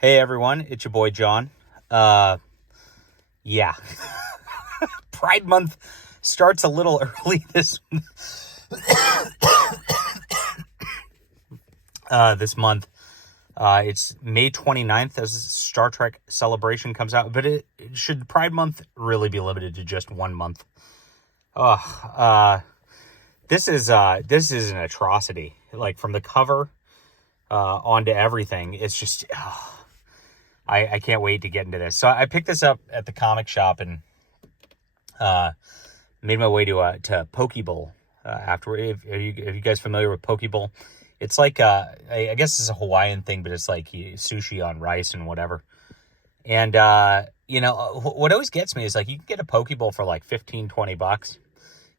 Hey everyone, it's your boy John. Yeah. Pride Month starts a little early this month. It's May 29th as Star Trek Celebration comes out, but it should Pride Month really be limited to just 1 month? This is an atrocity. Like from the cover onto everything, it's just I can't wait to get into this. So I picked this up at the comic shop and made my way to Pokeball afterward. Are you guys familiar with Pokeball? It's like I guess it's a Hawaiian thing, but it's like sushi on rice and whatever. And what always gets me is like you can get a Pokeball for like $15-20.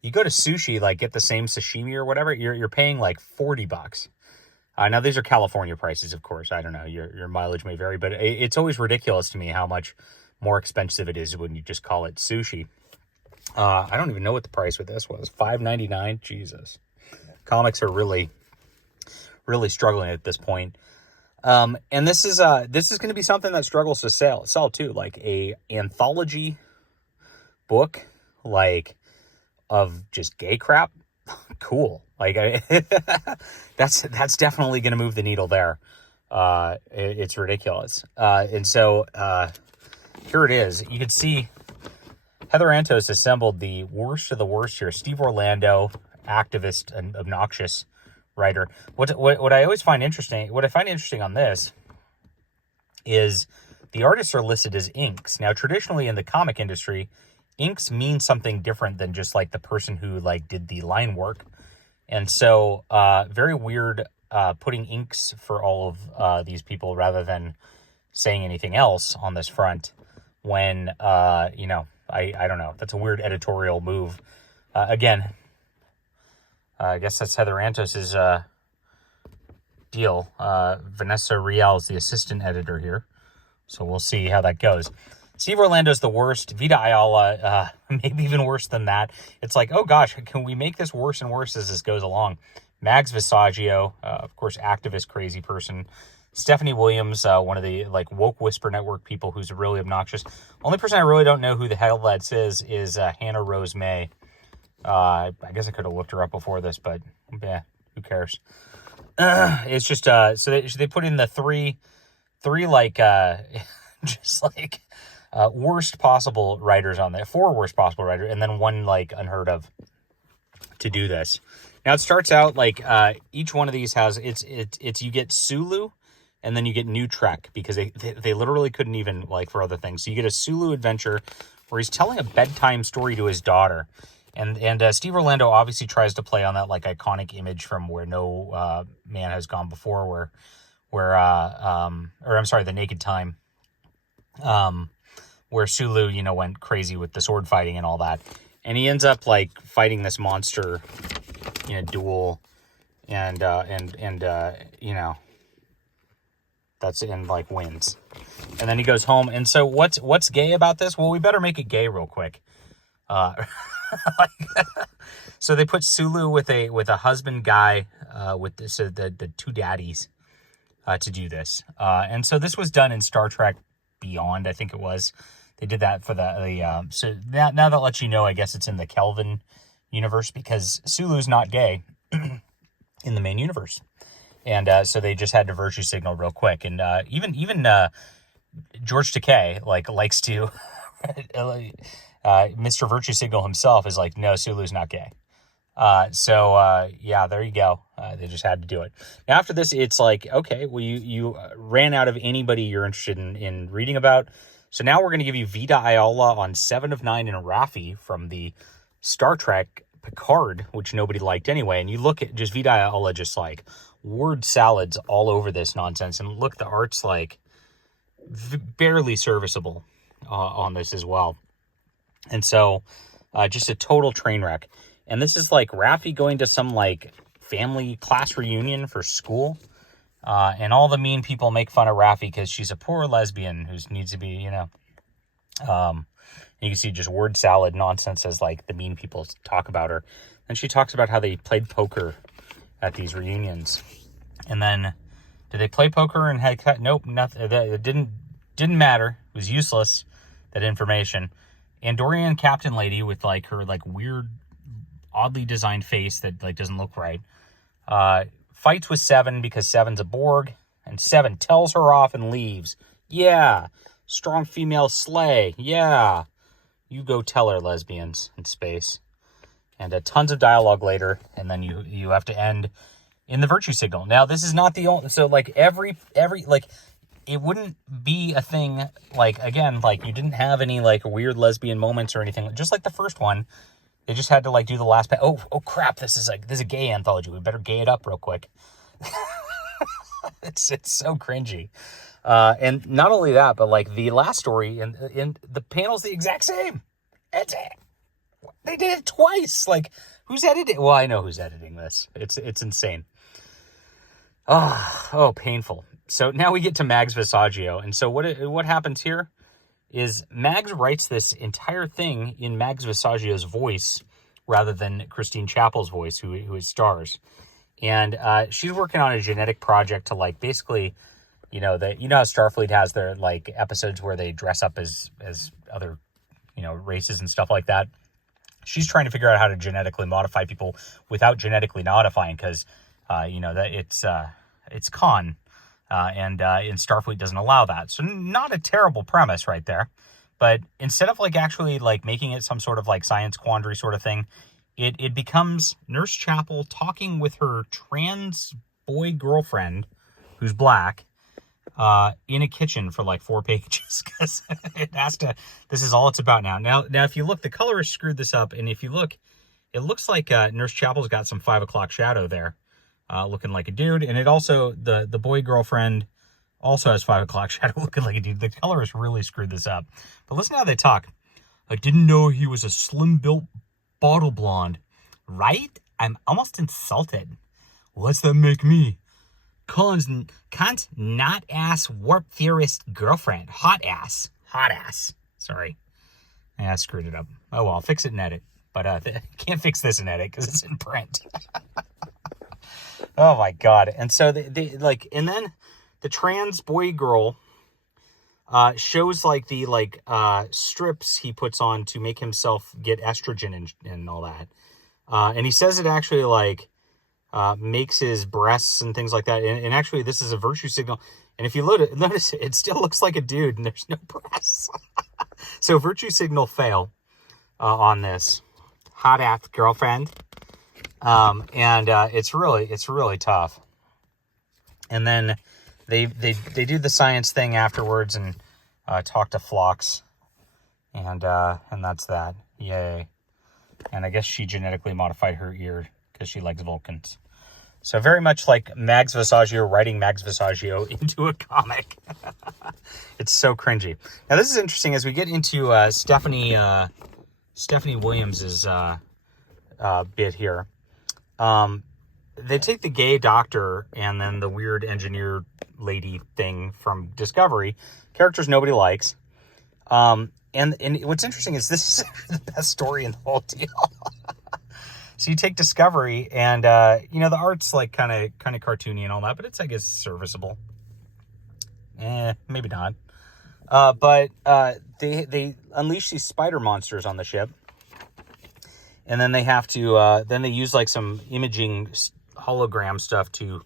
You go to sushi, like get the same sashimi or whatever, you're paying like $40. Now, these are California prices, of course. I don't know. Your mileage may vary, but it's always ridiculous to me how much more expensive it is when you just call it sushi. I don't even know what the price with this was. $5.99. Jesus. Comics are really, really struggling at this point. And this is going to be something that struggles to sell too. Like a anthology book, like of just gay crap. Cool. Like that's definitely going to move the needle there. It's ridiculous. And so here it is. You can see Heather Antos assembled the worst of the worst here. Steve Orlando, activist and obnoxious writer. What I always find interesting, what I find interesting on this is the artists are listed as inks. Now, traditionally in the comic industry, inks mean something different than just like the person who like did the line work. And so very weird putting inks for all of these people rather than saying anything else on this front when, I don't know. That's a weird editorial move. Again, I guess that's Heather Antos's deal. Vanessa Rial is the assistant editor here. So we'll see how that goes. Steve Orlando's the worst. Vita Ayala, maybe even worse than that. It's like, oh gosh, can we make this worse and worse as this goes along? Mags Visaggio, of course, activist, crazy person. Stephanie Williams, one of the like woke Whisper Network people who's really obnoxious. Only person I really don't know who the hell that is Hannah Rose May. I guess I could have looked her up before this, but yeah, who cares? It's just so they put in the three like just like worst possible writers on there, 4 worst possible writers, and then one like unheard of to do this. Now it starts out like each one of these has it's you get Sulu and then you get New Trek because they literally couldn't even like for other things. So you get a Sulu adventure where he's telling a bedtime story to his daughter. And Steve Orlando obviously tries to play on that like iconic image from Where No Man Has Gone Before, The Naked Time, where Sulu, went crazy with the sword fighting and all that. And he ends up like fighting this monster in a duel and that's and like wins. And then he goes home. And so what's gay about this? Well, we better make it gay real quick. So they put Sulu with a husband guy with this the 2 daddies to do this. And so this was done in Star Trek Beyond, I think it was. They did that for the so now that lets you know, I guess it's in the Kelvin universe because Sulu's not gay in the main universe. And so they just had to virtue signal real quick. And even George Takei likes to Mr. Virtue Signal himself is like, no, Sulu's not gay. Yeah, there you go. They just had to do it. Now, after this, it's like, okay, well, you ran out of anybody you're interested in reading about. So now we're going to give you Vita Ayala on 7 of 9 and Raffi from the Star Trek Picard, which nobody liked anyway. And you look at just Vita Ayala, just like word salads all over this nonsense. And look, the art's like barely serviceable on this as well. And so just a total train wreck. And this is like Raffi going to some like family class reunion for school. And all the mean people make fun of Raffi because she's a poor lesbian who needs to be, you can see just word salad nonsense as like the mean people talk about her. And she talks about how they played poker at these reunions. And then Did they play poker and had cut? Nope, nothing. It didn't matter. It was useless, that information. Andorian captain lady with like her like weird, oddly designed face that like doesn't look right. Fights with Seven because Seven's a Borg, and Seven tells her off and leaves. Yeah, strong female slay. Yeah, you go tell her, lesbians in space. And tons of dialogue later, and then you have to end in the virtue signal. Now, this is not the only... So, like, every like, it wouldn't be a thing, like, again, like, you didn't have any, like, weird lesbian moments or anything. Just like the first one, they just had to, like, do the last... Oh, crap, this is a gay anthology. We better gay it up real quick. It's so cringy. And not only that, but, like, the last story, and the panel's the exact same. It's it. They did it twice. Like, who's editing? Well, I know who's editing this. It's insane. Oh, painful. So now we get to Mags Visaggio. And so what happens here is Mags writes this entire thing in Mags Visaggio's voice rather than Christine Chappell's voice, who is stars. And she's working on a genetic project to, like, basically, you know how Starfleet has their, like, episodes where they dress up as other, races and stuff like that. She's trying to figure out how to genetically modify people without genetically modifying, because that it's Khan, and in Starfleet doesn't allow that. So not a terrible premise right there, but instead of like actually like making it some sort of like science quandary sort of thing, it becomes Nurse Chapel talking with her trans boy girlfriend who's black in a kitchen for like 4 pages, because it has to. This is all it's about now. Now, if you look, the colorist screwed this up, and if you look, it looks like Nurse Chapel's got some 5 o'clock shadow there, looking like a dude, and it also the boy girlfriend also has 5 o'clock shadow looking like a dude. The colorist really screwed this up. But listen to how they talk. I didn't know he was a slim-built bottle blonde, right? I'm almost insulted. What's that make me? Kant's not ass warp theorist girlfriend. Hot ass. Sorry. Yeah, I screwed it up. Oh well, I'll fix it in edit. But I can't fix this in edit because it's in print. Oh my god. And so they like, and then the trans boy girl shows like the strips he puts on to make himself get estrogen and all that. And he says it actually like makes his breasts and things like that. And actually, this is a virtue signal. And if you notice, it still looks like a dude, and there's no breasts. So virtue signal fail on this hot ass girlfriend, and it's really tough. And then they do the science thing afterwards and talk to Phlox, and that's that. Yay! And I guess she genetically modified her ear because she likes Vulcans. So very much like Mags Visaggio writing Mags Visaggio into a comic. It's so cringy. Now this is interesting as we get into Stephanie Williams's bit here. They take the gay doctor and then the weird engineer lady thing from Discovery, characters nobody likes. And what's interesting is this is the best story in the whole deal. So you take Discovery, and the art's like kind of cartoony and all that, but it's, I guess, serviceable. Maybe not. But they unleash these spider monsters on the ship, and then they have to then they use like some imaging hologram stuff to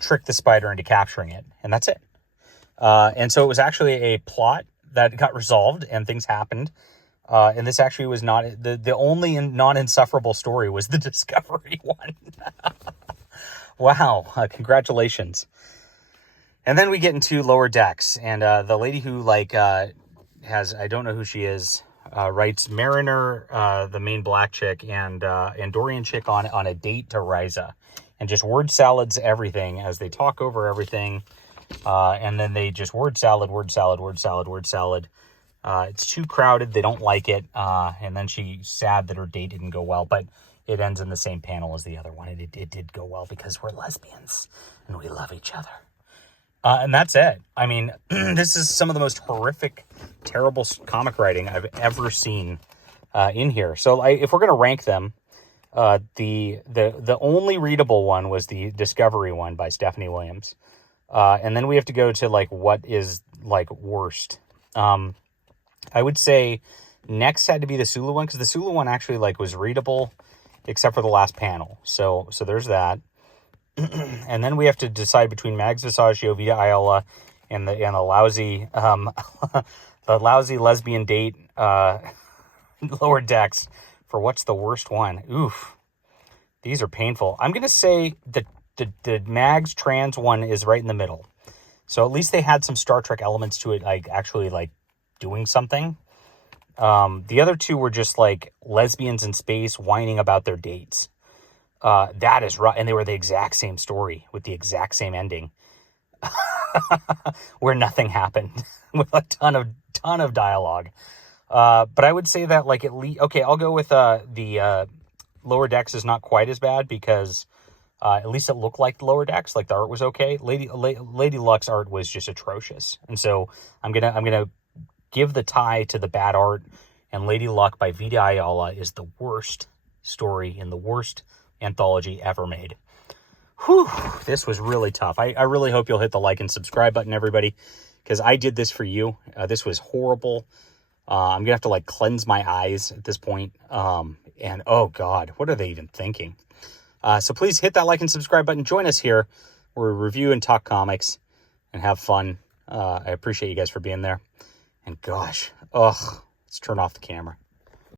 trick the spider into capturing it, and that's it. And so it was actually a plot that got resolved, and things happened. And this actually was not the only non-insufferable story was the Discovery one. Wow. Congratulations. And then we get into Lower Decks, and the lady who has, I don't know who she is, writes Mariner, the main black chick, and Andorian chick on a date to Risa, and just word salads everything as they talk over everything. And then they just word salad. It's too crowded. They don't like it. And then she's sad that her date didn't go well, but it ends in the same panel as the other one. It did go well because we're lesbians and we love each other. And that's it. I mean, this is some of the most horrific, terrible comic writing I've ever seen in here. So if we're going to rank them, the only readable one was the Discovery one by Stephanie Williams. And then we have to go to like what is like worst. I would say next had to be the Sulu one, because the Sulu one actually like was readable except for the last panel. So there's that. And then we have to decide between Mags Visaggio, Vita Ayala, and the lousy the lousy lesbian date lower decks for what's the worst one. Oof. These are painful. I'm gonna say the Mags trans one is right in the middle. So at least they had some Star Trek elements to it, like actually like doing something. The other two were just like lesbians in space whining about their dates. That is right. And they were the exact same story with the exact same ending where nothing happened with a ton of dialogue. But I would say that like at least, okay, I'll go with, the Lower Decks is not quite as bad because, at least it looked like the Lower Decks, like the art was okay. Lady Luck's art was just atrocious. And so I'm going to give the tie to the bad art, and Lady Luck by Vita Ayala is the worst story in the worst anthology ever made. Whew, this was really tough. I really hope you'll hit the like and subscribe button, everybody, because I did this for you. This was horrible. I'm gonna have to like cleanse my eyes at this point. And oh God, what are they even thinking? So please hit that like and subscribe button. Join us here where we review and talk comics and have fun. I appreciate you guys for being there. And gosh, let's turn off the camera.